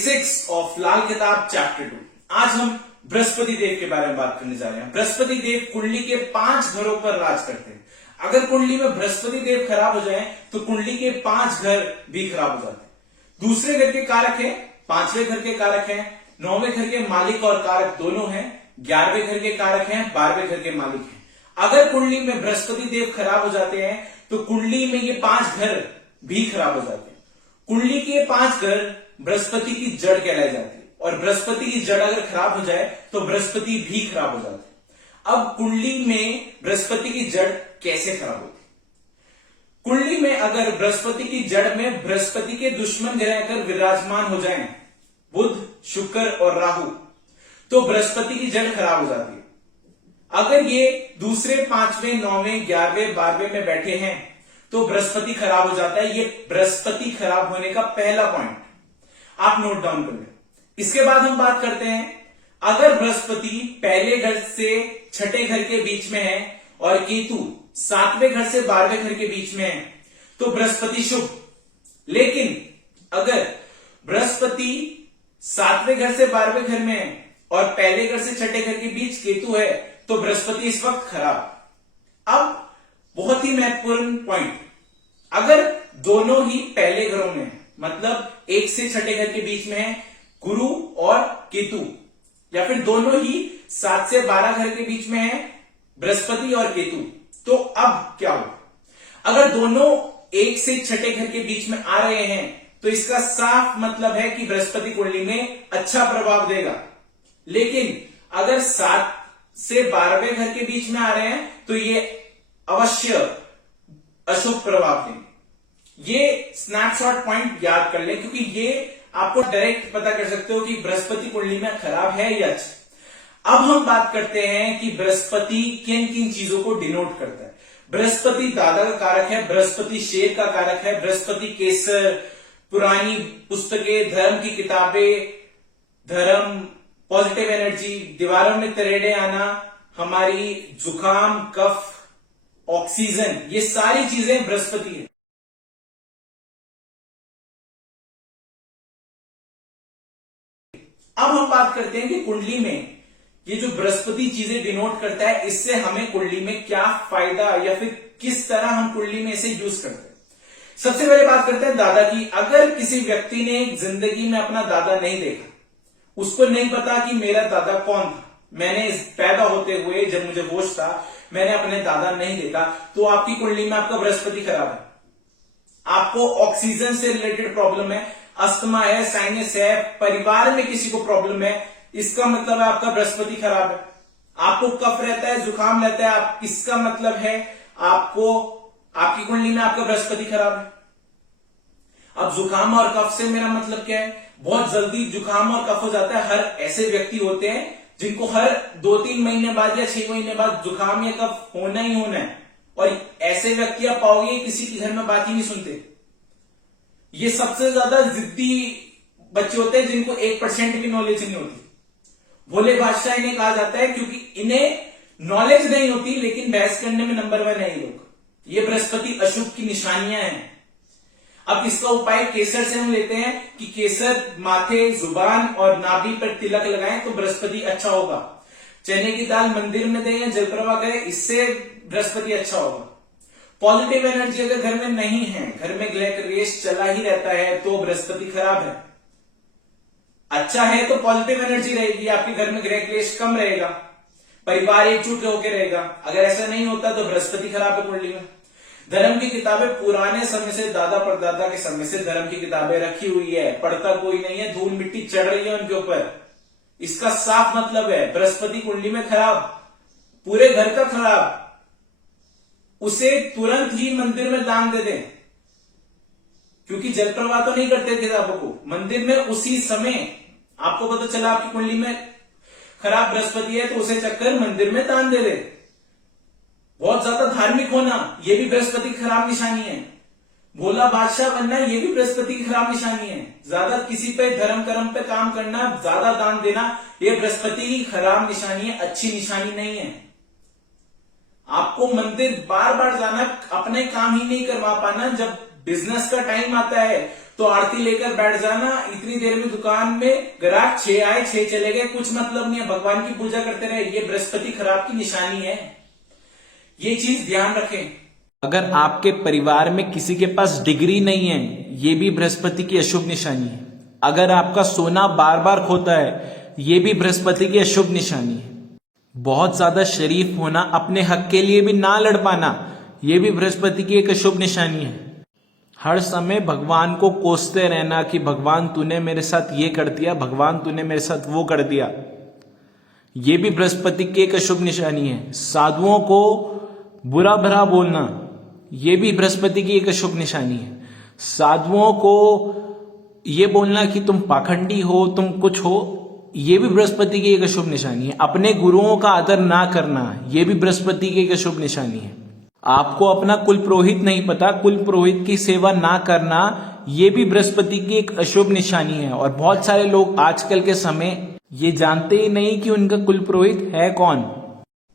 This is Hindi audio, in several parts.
बेसिक्स ऑफ लाल किताब चैप्टर 2। आज हम बृहस्पति देव के बारे में बात करने जा रहे हैं। बृहस्पति देव कुंडली के 5 घरों पर राज करते हैं। अगर कुंडली में बृहस्पति देव खराब हो जाए तो कुंडली के 5 घर भी खराब हो जाते हैं। दूसरे घर के कारक है, 5वें घर के कारक है, 9वें घर के मालिक और कारक दोनों हैं, 11वें घर के कारक हैं, 12वें घर के मालिक हैं। अगर कुंडली में बृहस्पति देव खराब हो जाते हैं तो कुंडली में ये 5 घर भी खराब हो जाते हैं। कुंडली के 5 घर बृहस्पति की जड़ कहलाई जाती है और बृहस्पति की जड़ अगर खराब हो जाए तो बृहस्पति भी खराब हो जाते हैं। अब कुंडली में बृहस्पति की जड़ कैसे खराब होती है? कुंडली में अगर बृहस्पति की जड़ में बृहस्पति के दुश्मन ग्रह कर विराजमान हो जाएं, बुध, शुक्र और राहु, तो बृहस्पति की जड़ खराब हो जाती है। अगर ये दूसरे, 5वें, 9वें, 11वें, 12वें में बैठे हैं तो बृहस्पति खराब हो जाता है। ये बृहस्पति खराब होने का पहला पॉइंट आप नोट डाउन कर लें। इसके बाद हम बात करते हैं, अगर बृहस्पति पहले घर से 6ठे घर के बीच में है और केतु 7वें घर से 12वें घर के बीच में है तो बृहस्पति शुभ। लेकिन अगर बृहस्पति 7वें घर से 12वें घर में है और पहले घर से 6ठे घर के बीच केतु है तो बृहस्पति इस वक्त खराब। अब बहुत ही महत्वपूर्ण पॉइंट, अगर दोनों ही पहले घरों में है, मतलब 1 से 6ठे घर के बीच में है गुरु और केतु, या फिर दोनों ही 7 से 12 घर के बीच में है बृहस्पति और केतु, तो अब क्या होगा? अगर दोनों 1 से 6ठे घर के बीच में आ रहे हैं तो इसका साफ मतलब है कि बृहस्पति कुंडली में अच्छा प्रभाव देगा। लेकिन अगर 7 से 12वें घर के बीच में आ रहे हैं तो ये अवश्य अशुभ प्रभाव देंगे। ये स्नैपशॉट पॉइंट याद कर ले, क्योंकि ये आपको डायरेक्ट पता कर सकते हो कि बृहस्पति कुंडली में खराब है या अच्छा। अब हम बात करते हैं कि बृहस्पति किन किन चीजों को डिनोट करता है। बृहस्पति दादा का कारक है, बृहस्पति शेर का कारक है, बृहस्पति केसर, पुरानी पुस्तकें, धर्म की किताबें, धर्म, पॉजिटिव एनर्जी, दीवारों में तरेड़े आना, हमारी जुकाम, कफ, ऑक्सीजन, ये सारी चीजें बृहस्पति है। अब हम बात करते हैं कि कुंडली में ये जो बृहस्पति चीजें डिनोट करता है, इससे हमें कुंडली में क्या फायदा या फिर किस तरह हम कुंडली में इसे यूज करते हैं। सबसे पहले बात करते हैं दादा की। अगर किसी व्यक्ति ने जिंदगी में अपना दादा नहीं देखा, उसको नहीं पता कि मेरा दादा कौन था, मैंने पैदा होते हुए जब मुझे होश था मैंने अपने दादा नहीं देखा, तो आपकी कुंडली में आपका बृहस्पति खराब है। आपको ऑक्सीजन से रिलेटेड प्रॉब्लम है, अस्थमा है, साइनस है, परिवार में किसी को प्रॉब्लम है, इसका मतलब है आपका बृहस्पति खराब है। आपको कफ रहता है, जुकाम रहता है, इसका मतलब है आपको, आपकी कुंडली में आपका बृहस्पति खराब है। अब जुकाम और कफ से मेरा मतलब क्या है? बहुत जल्दी जुकाम और कफ हो जाता है। हर ऐसे व्यक्ति होते हैं जिनको हर 2-3 महीने बाद या 6 महीने बाद जुकाम या कफ होना ही होना है, और ऐसे व्यक्ति आप पाओगे किसी के घर में बात ही नहीं सुनते। ये सबसे ज्यादा जिद्दी बच्चे होते हैं जिनको 1% भी नॉलेज नहीं होती। भोले बादशाह इन्हें कहा जाता है क्योंकि इन्हें नॉलेज नहीं होती लेकिन बहस करने में नंबर 1 है ये लोग। ये बृहस्पति अशुभ की निशानियां हैं। अब इसका उपाय केसर से हम लेते हैं कि केसर माथे, जुबान और नाभि पर तिलक लगाएं तो बृहस्पति अच्छा होगा। चने की दाल मंदिर में दें या जल प्रवाह करें, इससे बृहस्पति अच्छा होगा। पॉजिटिव एनर्जी अगर घर में नहीं है, घर में ग्रह क्लेश चला ही रहता है तो बृहस्पति खराब है। अच्छा है तो पॉजिटिव एनर्जी रहेगी, आपके घर में ग्रह क्लेश कम रहेगा, परिवार एकजुट होकर रहेगा। अगर ऐसा नहीं होता तो बृहस्पति खराब है कुंडली में। धर्म की किताबें पुराने समय से, दादा परदादा के समय से धर्म की किताबें रखी हुई है, पढ़ता कोई नहीं है, धूल मिट्टी चढ़ रही है उनके ऊपर, इसका साफ मतलब है बृहस्पति कुंडली में खराब, पूरे घर का खराब। उसे तुरंत ही मंदिर में दान दे दें, क्योंकि जल प्रवाह तो नहीं करते किताबों को, मंदिर में उसी समय आपको पता चला आपकी कुंडली में खराब बृहस्पति है तो उसे चक्कर मंदिर में दान दे दे। बहुत ज्यादा धार्मिक होना यह भी बृहस्पति की खराब निशानी है। भोला बादशाह बनना यह भी बृहस्पति की खराब निशानी है। ज्यादा किसी पे धर्म कर्म पे काम करना, ज्यादा दान देना, यह बृहस्पति की खराब निशानी है, अच्छी निशानी नहीं है। आपको मंदिर बार बार जाना, अपने काम ही नहीं करवा पाना, जब बिजनेस का टाइम आता है तो आरती लेकर बैठ जाना, इतनी देर में दुकान में ग्राहक 6 आए 6 चले गए, कुछ मतलब नहीं है, भगवान की पूजा करते रहे, ये बृहस्पति खराब की निशानी है। ये चीज ध्यान रखें। अगर आपके परिवार में किसी के पास डिग्री नहीं है, ये भी बृहस्पति की अशुभ निशानी है। अगर आपका सोना बार बार खोता है, ये भी बृहस्पति की अशुभ निशानी है। बहुत ज्यादा शरीफ होना, अपने हक के लिए भी ना लड़ पाना, ये भी बृहस्पति की एक अशुभ निशानी है। हर समय भगवान को कोसते रहना कि भगवान तूने मेरे साथ ये कर दिया, भगवान तूने मेरे साथ वो कर दिया, ये भी बृहस्पति की एक अशुभ निशानी है। साधुओं को बुरा भला बोलना, ये भी बृहस्पति की एक अशुभ निशानी है। साधुओं को ये बोलना कि तुम पाखंडी हो, तुम कुछ हो, ये भी बृहस्पति की एक अशुभ निशानी है। अपने गुरुओं का आदर ना करना, ये भी बृहस्पति की एक अशुभ निशानी है। आपको अपना कुल पुरोहित नहीं पता, कुल पुरोहित की सेवा ना करना, ये भी बृहस्पति की एक अशुभ निशानी है। और बहुत सारे लोग आजकल के समय ये जानते ही नहीं कि उनका कुल पुरोहित है कौन।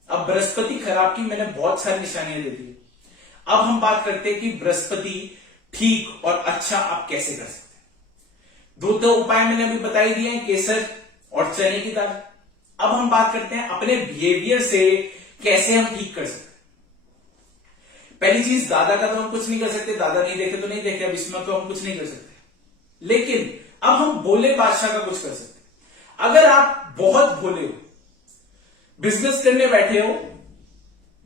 अब बृहस्पति खराब की मैंने बहुत सारी निशानियां दे दी। अब हम बात करते हैं कि बृहस्पति ठीक और अच्छा आप कैसे कर सकते हैं। दो उपाय मैंने अभी बता ही दिए हैं, केसर और चने की दाल। अब हम बात करते हैं अपने बिहेवियर से कैसे हम ठीक कर सकते हैं। पहली चीज, दादा का तो हम कुछ नहीं कर सकते, दादा नहीं देखे तो नहीं देखे, अब इसमें तो हम कुछ नहीं कर सकते। लेकिन अब हम भोले बादशाह का कुछ कर सकते हैं। अगर आप बहुत भोले हो, बिजनेस करने बैठे हो,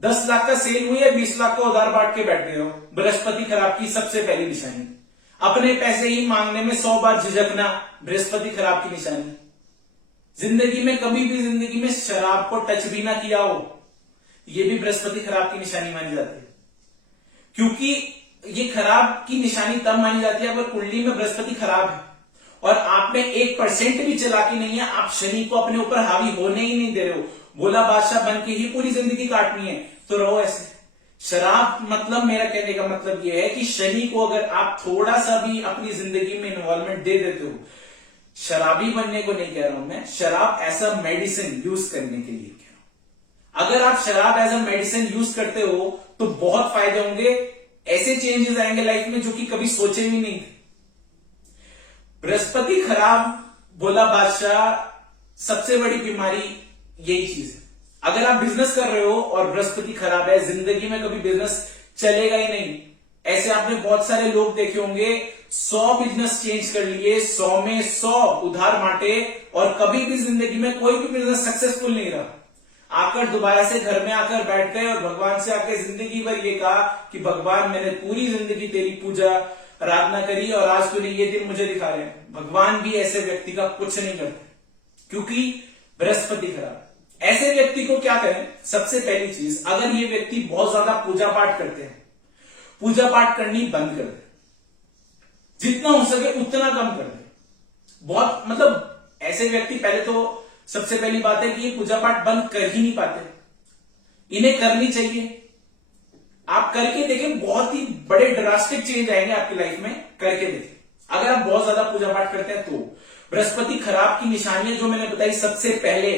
10 लाख का सेल हुई है, 20 लाख का उधार बांट के बैठ गए हो, बृहस्पति खराब की सबसे पहली निशानी। अपने पैसे ही मांगने में 100 बार झिझकना, बृहस्पति खराब की निशानी। जिंदगी में कभी भी जिंदगी में शराब को टच भी ना किया हो, यह भी बृहस्पति खराब की निशानी मानी जाती है। क्योंकि ये खराब की निशानी तब मानी जाती है अगर कुंडली में बृहस्पति खराब है और आप में 1% भी चालाकी नहीं है, आप शनि को अपने ऊपर हावी होने ही नहीं दे रहे हो, भोला बादशाह बन के ही पूरी जिंदगी काटनी है, तो रहो ऐसे। शराब मतलब, मेरा कहने का मतलब यह है कि शनि को अगर आप थोड़ा सा भी अपनी जिंदगी में इन्वॉल्वमेंट दे देते हो, शराबी बनने को नहीं कह रहा हूं मैं, शराब एज अ मेडिसिन यूज करने के लिए कह रहा हूं। अगर आप शराब एज अ मेडिसिन यूज करते हो तो बहुत फायदे होंगे, ऐसे चेंजेस आएंगे लाइफ में जो कि कभी सोचे भी नहीं थे। बृहस्पति खराब, भोला बादशाह, सबसे बड़ी बीमारी यही चीज है। अगर आप बिजनेस कर रहे हो और बृहस्पति खराब है, जिंदगी में कभी बिजनेस चलेगा ही नहीं। ऐसे आपने बहुत सारे लोग देखे होंगे, 100 बिजनेस चेंज कर लिए, 100 में 100 उधार बांटे और कभी भी जिंदगी में कोई भी बिजनेस सक्सेसफुल नहीं रहा। आकर दोबारा से घर में आकर बैठ गए और भगवान से आकर जिंदगी भर ये कहा कि भगवान मैंने पूरी जिंदगी तेरी पूजा आराधना करी और आज तूने ये दिन मुझे दिखा रहे हैं। भगवान भी ऐसे व्यक्ति का कुछ नहीं करते क्योंकि बृहस्पति खराब। ऐसे व्यक्ति को क्या करें? सबसे पहली चीज, अगर ये व्यक्ति बहुत ज्यादा पूजा पाठ करते हैं, पूजा पाठ करनी बंद कर दे, जितना हो सके उतना कम कर दे। बहुत मतलब ऐसे व्यक्ति, पहले तो सबसे पहली बात है कि ये पूजा पाठ बंद कर ही नहीं पाते, इन्हें करनी चाहिए। आप करके देखें, बहुत ही बड़े ड्रास्टिक चेंज आएंगे आपकी लाइफ में, करके देखें। अगर आप बहुत ज्यादा पूजा पाठ करते हैं तो बृहस्पति खराब की निशानियां जो मैंने बताई, सबसे पहले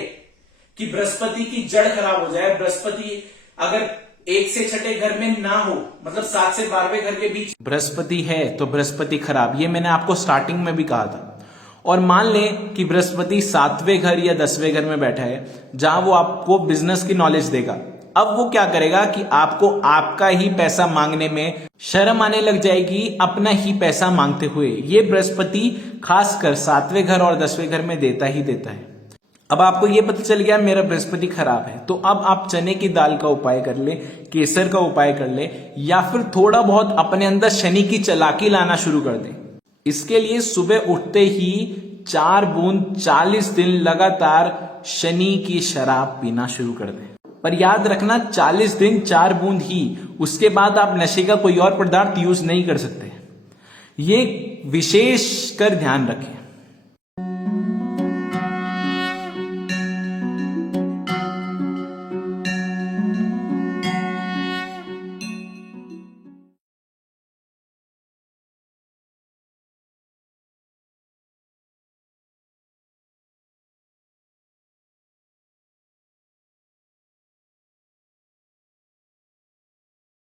कि बृहस्पति की जड़ खराब हो जाए। बृहस्पति अगर 1 से 6 घर में ना हो, मतलब 7 से 12वें घर के बीच बृहस्पति है तो बृहस्पति खराब, ये मैंने आपको स्टार्टिंग में भी कहा था। और मान लें कि बृहस्पति 7वें घर या 10वें घर में बैठा है, जहां वो आपको बिजनेस की नॉलेज देगा। अब वो क्या करेगा कि आपको आपका ही पैसा मांगने में शर्म आने लग जाएगी, अपना ही पैसा मांगते हुए। ये बृहस्पति खासकर 7वें घर और 10वें घर में देता ही देता है। अब आपको ये पता चल गया मेरा बृहस्पति खराब है, तो अब आप चने की दाल का उपाय कर ले, केसर का उपाय कर ले, या फिर थोड़ा बहुत अपने अंदर शनि की चालाकी लाना शुरू कर दे। इसके लिए सुबह उठते ही 4 बूंद 40 दिन लगातार शनि की शराब पीना शुरू कर दे। पर याद रखना, 40 दिन 4 बूंद ही, उसके बाद आप नशे का कोई और पदार्थ यूज नहीं कर सकते। ये विशेष कर ध्यान रखें।